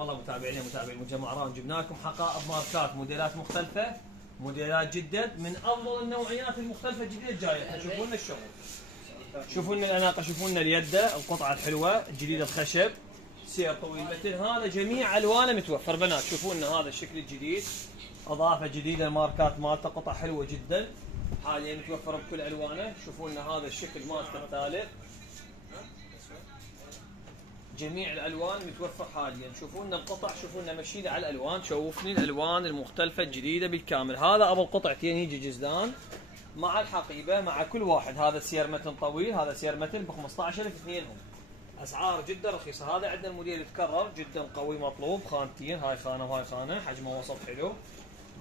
حياكم الله متابعينا متابعي المجمع رام، جبنا لكم حقائب ماركات موديلات مختلفه، موديلات جدا من افضل النوعيات المختلفه الجديده الجايه. شوفوا لنا الشغل، شوفوا لنا الاناقه، شوفوا لنا اليده، القطعه الحلوه الجديده الخشب، سير طويل متن، هذا جميع الوانه متوفر بنات. شوفوا لنا هذا الشكل الجديد، اضافه جديده الماركات مالته، قطع حلوه جدا حاليا متوفره بكل الوانه. شوفوا لنا هذا الشكل مالته الثالث، جميع الالوان متوفر حاليا. شوفوا لنا القطع، شوفوا لنا مشينا على الالوان، شوفني الالوان المختلفه الجديده بالكامل. هذا ابو القطعتين يجي جزدان مع الحقيبه مع كل واحد. هذا سير متن طويل، هذا سير متن ب 15000 اثنينهم. اسعار جدا رخيصه. هذا عندنا الموديل يتكرر جدا قوي مطلوب، خانتين، هاي خانه وهاي خانه، حجمه وسط حلو،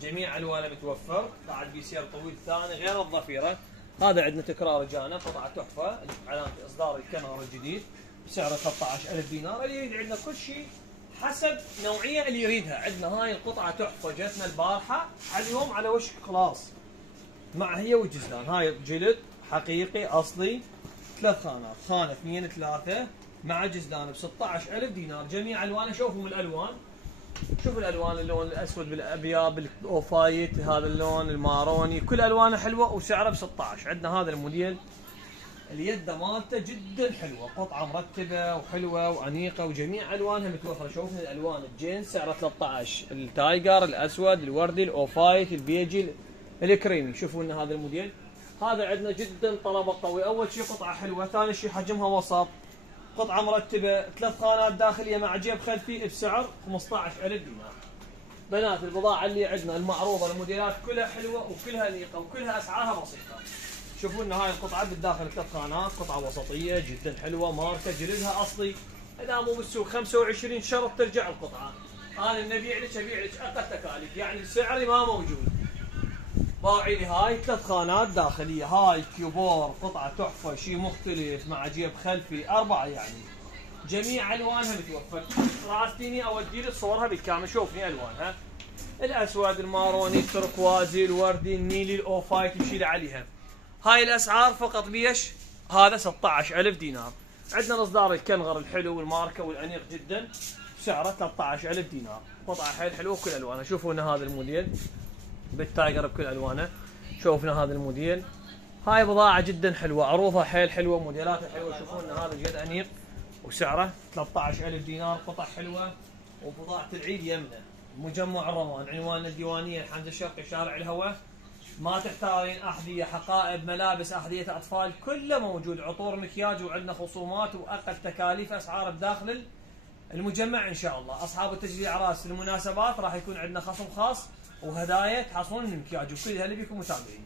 جميع الوانه متوفر. بعد بيسير طويل ثاني غير الضفيره. هذا عندنا تكرار جانا، قطعه تحفه، علامه اصدار الكنار الجديد، سعره 13000 دينار. اللي يريد عندنا كل شيء حسب نوعيه اللي يريدها. عندنا هاي القطعه تحفه جتنا البارحه، اليوم على وشك خلاص مع هي والجزدان. هاي جلد حقيقي اصلي، 3 خانات، خانه 2 3 مع جزدان ب 16000 دينار. جميع الوانه، شوفوا من الالوان، شوفوا الالوان، اللون الاسود بالابيض بالاوفايت، هذا اللون الماروني، كل الوانه حلوه وسعره ب 16. عندنا هذا الموديل اليد مالته جدا حلوه، قطعه مرتبه وحلوه وانيقه وجميع الوانها متوفره. شوفوا الالوان، الجينز سعره 13، التايجر، الاسود، الوردي، الاوفايت، البيجي، الكريمي. شوفوا لنا هذا الموديل، هذا عندنا جدا طلبه قوي. اول شيء قطعه حلوه، ثاني شيء حجمها وسط، قطعه مرتبه، 3 خانات داخليه مع جيب خلفي، بسعر 15000 دينار. بنات البضاعه اللي عندنا المعروضه، الموديلات كلها حلوه وكلها انيقه وكلها اسعارها بسيطه. شوفوا لنا هاي القطعه بالداخل 3 خانات، قطعه وسطيه جدا حلوه، ماركه، جلدها اصلي، اذا مو بالسوق 25 شرط ترجع القطعه. انا نبيع لك ابيع لك اقل تكاليف، يعني سعري ما موجود. باعي لي هاي 3 خانات داخليه، هاي كيوبور، قطعه تحفه، شيء مختلف مع جيب خلفي 4 يعني. جميع الوانها متوفر. راستيني اودي لك صورها بالكامل، شوفني الوانها، الاسود، الماروني، التركوازي، الوردي، النيلي، الاوفايت، يمشي عليها. هاي الاسعار فقط بيش، هذا 16000 دينار. عندنا الاصدار الكنغر الحلو والماركه والانيق جدا، سعره 13000 دينار. قطعه حيل حلوه وكل الوانها. شوفوا لنا هذا الموديل بالتايجر بكل الوانه، شوفنا هذا الموديل. هاي بضاعه جدا حلوه، عروضها حيل حلوه، موديلاتها حلوه. شوفوا لنا هذا جد انيق وسعره 13000 دينار، قطع حلوه وبضاعه العيد يمنه. مجمع الرمان، عنوان الديوانيه، الحمد الشرقي، شارع الهواء. ما تحتارين، احذيه، حقائب، ملابس، احذيه اطفال، كله موجود. عطور، مكياج، وعندنا خصومات واقل تكاليف، اسعار بداخل المجمع ان شاء الله. اصحاب التجهيز اعراس المناسبات راح يكون عندنا خصم خاص وهدايا تحصلون المكياج، وكل اللي بيكم متابعين.